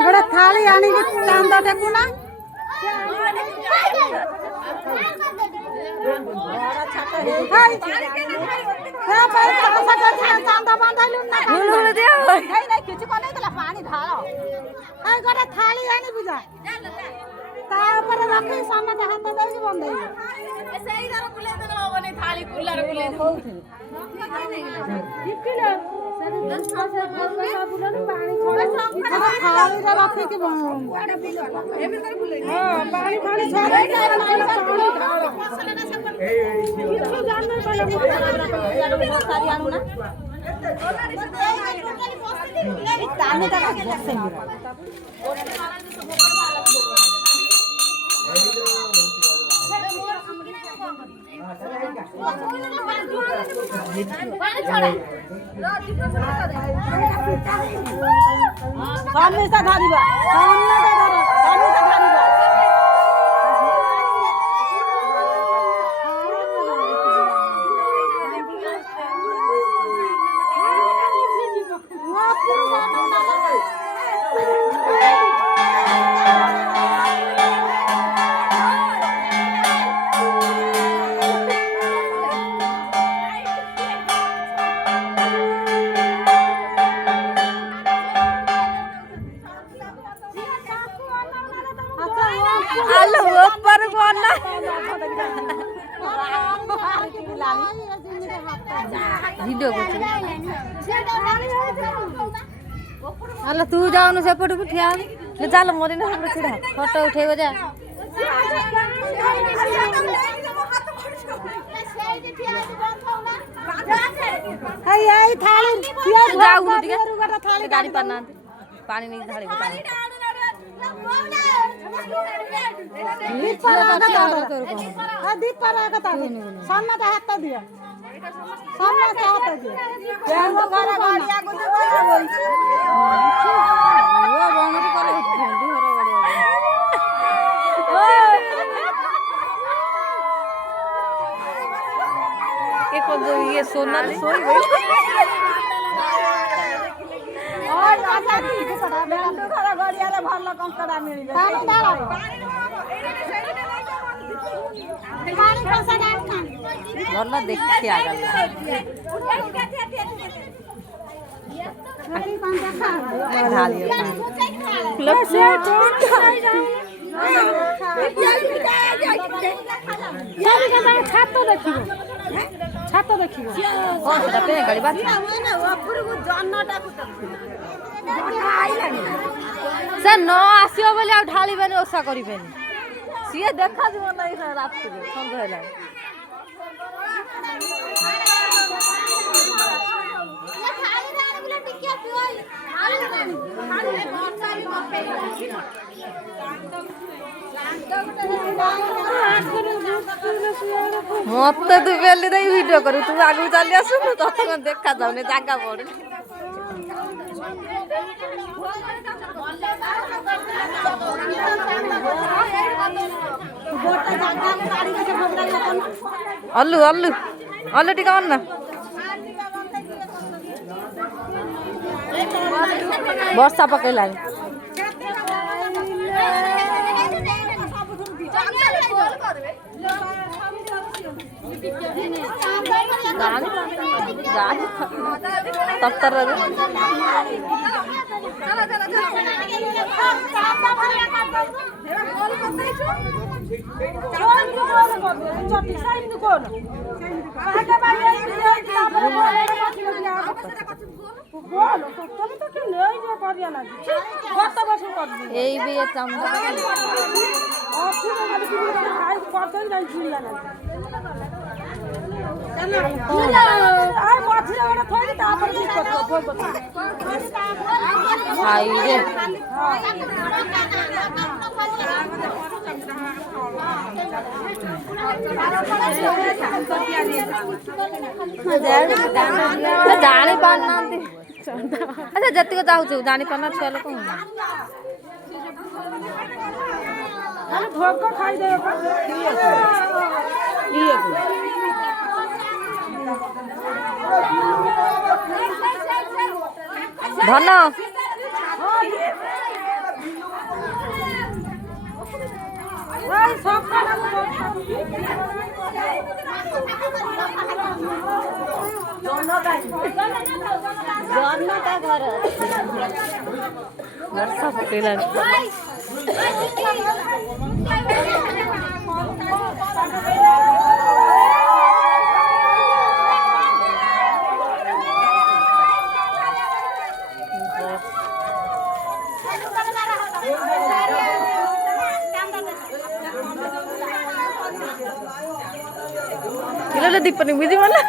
बड़ा थाली आनी चांदा देखो ना चांदा बांधालु ना पानी ढालो थाली आनी बुझा तापर रखी सामने हाथ देई बंद सही दर बुले दे होबने थाली कुल्लार बुले किलो थाली रखे के एमे कर बुले हां पानी खाली छोड़े किछु जानना पड़े बहुत सारी आनु ना ताने तक बसे सामने से धारिबा सामने से धरो सामने से धारिबा अल्लाह तू जाऊनु सेपट को ठिया ले चल मोरी ना हमरे छिड़ा फोटो उठेबो जा हाय आई थाली जाऊ टिके थाली गाड़ी पर ना पानी नहीं ढाले बता दीप पर आगा हां दीप पर आगा सामने तो हाथ दिया सामने तो हाथ दिया केन तो घर गाड़ी आगो तो बोल वो बनरी करे ठंडी हर के को ये सोना सोई गई और राजा जी के पड़ा बेटा तो घर गाड़ी आले भरला कंकड़ा मिली पानी डाला पानी पैसा डालना भरला देखि आ गल छाती पान देखा ढालियो लक्ष्य यानी के छात तो देखिबो छात तो देखिबो ओ सेटा पे गाड़ी बात ना ऊपर को जन्नटा को से न आसियो बोले आ ढाली बेनी ओसा करी बेनी सिए देखा जीव नहीं रात को संग हैला मत तू बेली दे वीडियो करू तू आगु चली आसु तो तक देखा जाउने जागा पड़ अल्लू अल्लू अल्लू टिका अन्ना वर्षा पकैला तत्तर यही भी ये जानी पाना अच्छा जति को चाहू जानी पाना छुआ लोक ভোগ খাই দেবে ধন জন্মটা ঘর ବର୍ଷା ପକେଇଲାଣି। କିଲୋ ଦୀପ ନିଭି ଯିବ ନା।